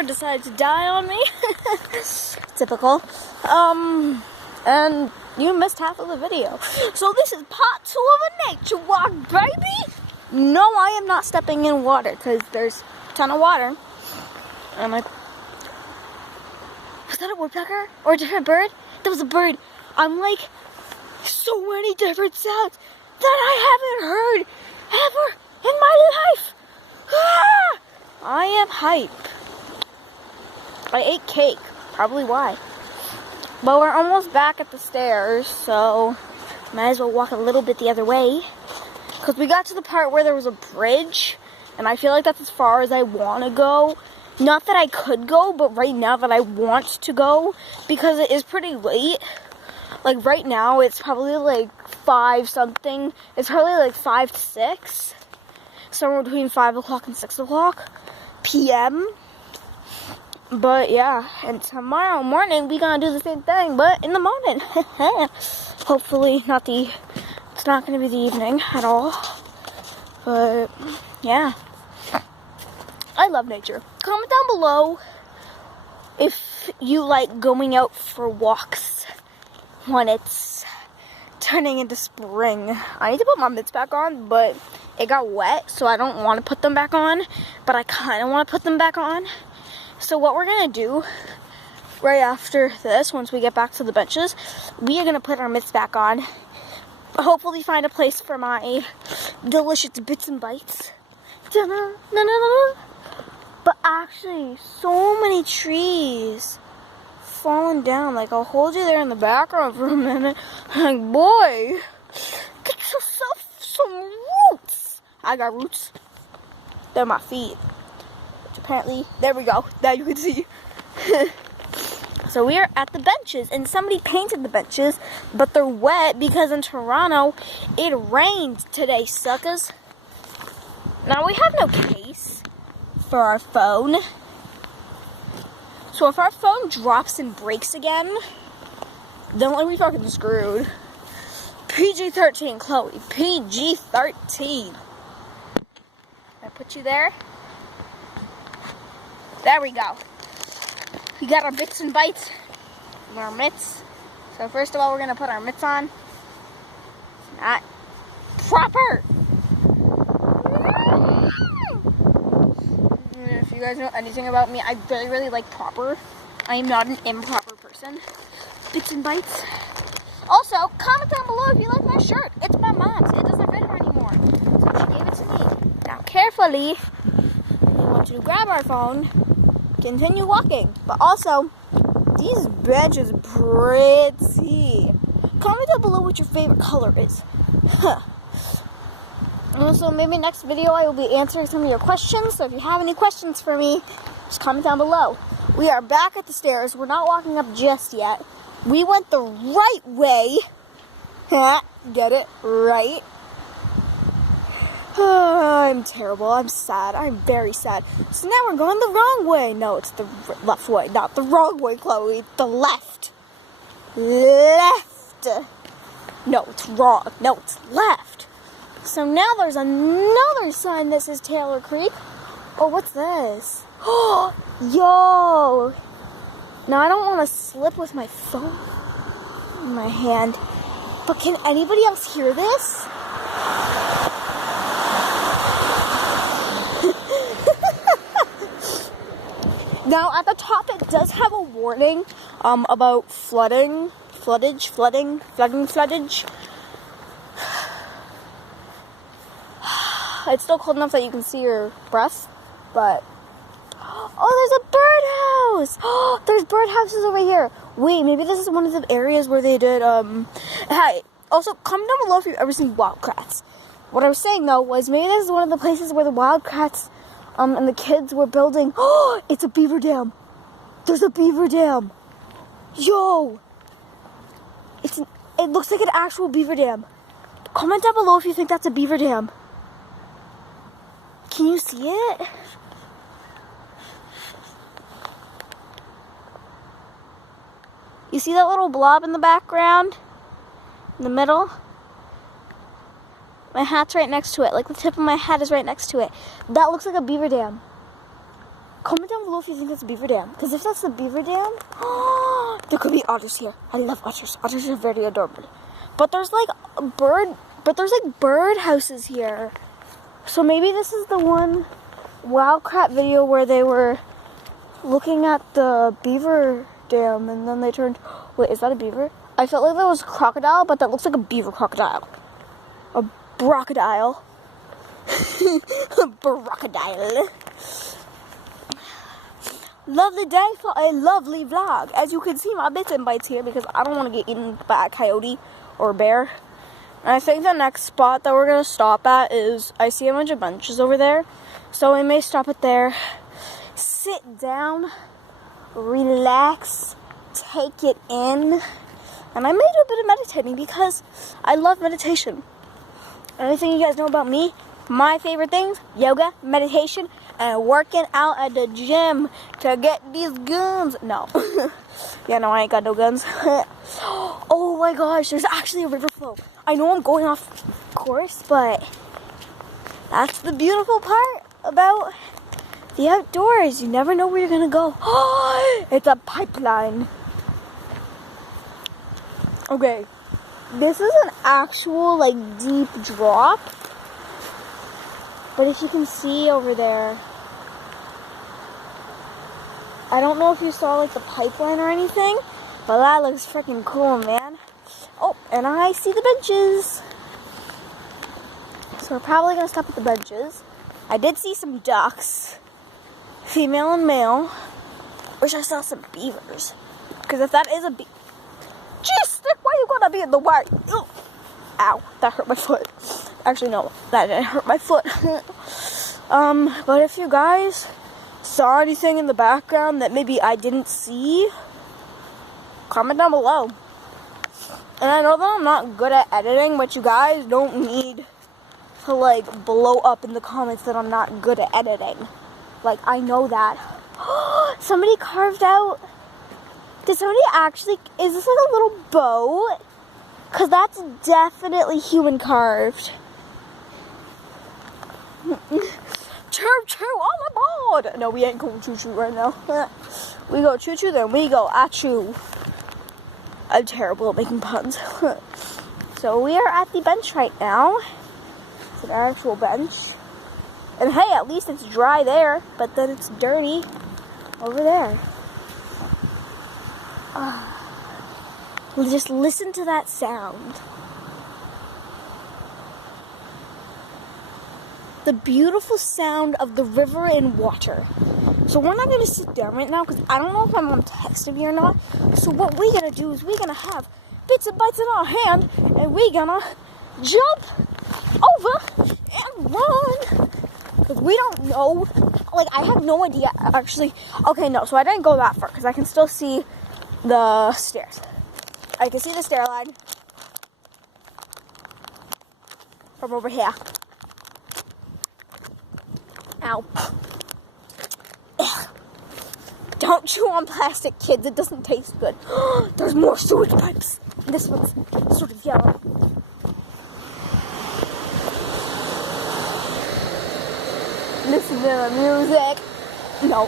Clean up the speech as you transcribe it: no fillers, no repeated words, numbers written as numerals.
camera decided to die on me. Typical. And you missed half of the video. So this is part 2 of a nature walk, baby. No, I am not stepping in water because there's a ton of water. And was that a woodpecker or a different bird? That was a bird. I'm like, so many different sounds that I haven't heard ever in my life. Ah! I am hype. I ate cake, probably why. But we're almost back at the stairs, so might as well walk a little bit the other way. Because we got to the part where there was a bridge, and I feel like that's as far as I want to go. Not that I could go, but right now that I want to go, because it is pretty late. Like right now, it's probably like 5 something. It's probably like 5 to 6. Somewhere between 5 o'clock and 6 o'clock p.m. But yeah, and tomorrow morning we gonna do the same thing, but in the morning. Hopefully it's not gonna be the evening at all. But yeah, I love nature. Comment down below if you like going out for walks when it's turning into spring. I need to put my mitts back on, but it got wet, so I don't want to put them back on, but I kind of want to put them back on. So what we're going to do right after this, once we get back to the benches, we are going to put our mitts back on. Hopefully find a place for my delicious bits and bites. But actually, so many trees falling down. Like, I'll hold you there in the background for a minute. Like, boy, get yourself some roots. I got roots. They're my feet. Which apparently, there we go. Now you can see. So we are at the benches, and somebody painted the benches, but they're wet because in Toronto, it rained today, suckers. Now we have no case for our phone. So if our phone drops and breaks again, then we'll be fucking screwed. PG-13, Chloe. PG-13. I put you there. There we go. We got our bits and bites and our mitts. So first of all, we're going to put our mitts on. It's not proper. If you guys know anything about me, I really like proper. I am not an improper person. Bits and bites. Also, comment down below if you like my shirt. It's my mom's. It doesn't fit her anymore. So she gave it to me. Now carefully, we want to grab our phone, continue walking. But also, these benches are pretty. Comment down below what your favorite color is. Also, maybe next video I will be answering some of your questions. So if you have any questions for me, just comment down below. We are back at the stairs. We're not walking up just yet. We went the right way. Get it? Right. I'm terrible. I'm sad. I'm very sad. So now we're going the wrong way. No, it's the left way. Not the wrong way, Chloe. The left. Left. No, it's wrong. No, it's left. So now there's another sign that says Taylor Creek. Oh, what's this? Oh, yo. Now, I don't want to slip with my phone in my hand. But can anybody else hear this? Now, at the top, it does have a warning about floodage. It's still cold enough that you can see your breath, but... Oh, there's a birdhouse! Oh, there's birdhouses over here. Wait, maybe this is one of the areas where they did, Hey, also, comment down below if you've ever seen Wildcats. What I was saying, though, was maybe this is one of the places where the Wildcats, and the kids were building... Oh, it's a beaver dam! There's a beaver dam! Yo! It looks like an actual beaver dam. Comment down below if you think that's a beaver dam. Can you see it? You see that little blob in the background? In the middle? My hat's right next to it. Like the tip of my hat is right next to it. That looks like a beaver dam. Comment down below if you think that's a beaver dam. Because if that's the beaver dam, there could be otters here. I love otters. Otters are very adorable. But there's like bird houses here. So maybe this is the one Wildcat video where they were looking at the beaver dam and then they turned, wait, is that a beaver? I felt like that was a crocodile, but that looks like a beaver crocodile. A brocodile. A brocodile. Lovely day for a lovely vlog. As you can see, my bits and bites here because I don't want to get eaten by a coyote or a bear. And I think the next spot that we're going to stop at is, I see a bunch of benches over there. So we may stop it there. Sit down, relax, take it in. And I may do a bit of meditating because I love meditation. Anything you guys know about me? My favorite things, yoga, meditation, and working out at the gym to get these guns. No. Yeah, no, I ain't got no guns. Oh my gosh, there's actually a river flow. I know I'm going off course, but that's the beautiful part about the outdoors. You never know where you're gonna go. It's a pipeline. Okay, this is an actual like deep drop. But if you can see over there, I don't know if you saw like the pipeline or anything, but that looks freaking cool, man. Oh, and I see the benches. So we're probably gonna stop at the benches. I did see some ducks, female and male. Wish I saw some beavers. Because if that is a Jeez, Stick, why you gotta be in the way? Ew. Ow, that hurt my foot. Actually, no, that didn't hurt my foot. But if you guys saw anything in the background that maybe I didn't see, comment down below. And I know that I'm not good at editing, but you guys don't need to like blow up in the comments that I'm not good at editing. Like, I know that. Somebody carved out. Did somebody actually, is this like a little boat? Because that's definitely human carved. Choo choo all aboard! No, we ain't going choo choo right now. We go choo choo, then we go achoo. I'm terrible at making puns. So we are at the bench right now. It's an actual bench. And hey, at least it's dry there, but then it's dirty over there. Just listen to that sound. The beautiful sound of the river and water. So we're not going to sit down right now because I don't know if I'm on text of you or not. So what we're going to do is we're going to have bits and bites in our hand and we're going to jump over and run. Because we don't know. Like, I have no idea actually. Okay, no. So I didn't go that far because I can still see the stairs. I can see the stair line from over here. Ow. Ugh. Don't chew on plastic, kids. It doesn't taste good. There's more sewage pipes. This one's sort of yellow. Listen to the music. No.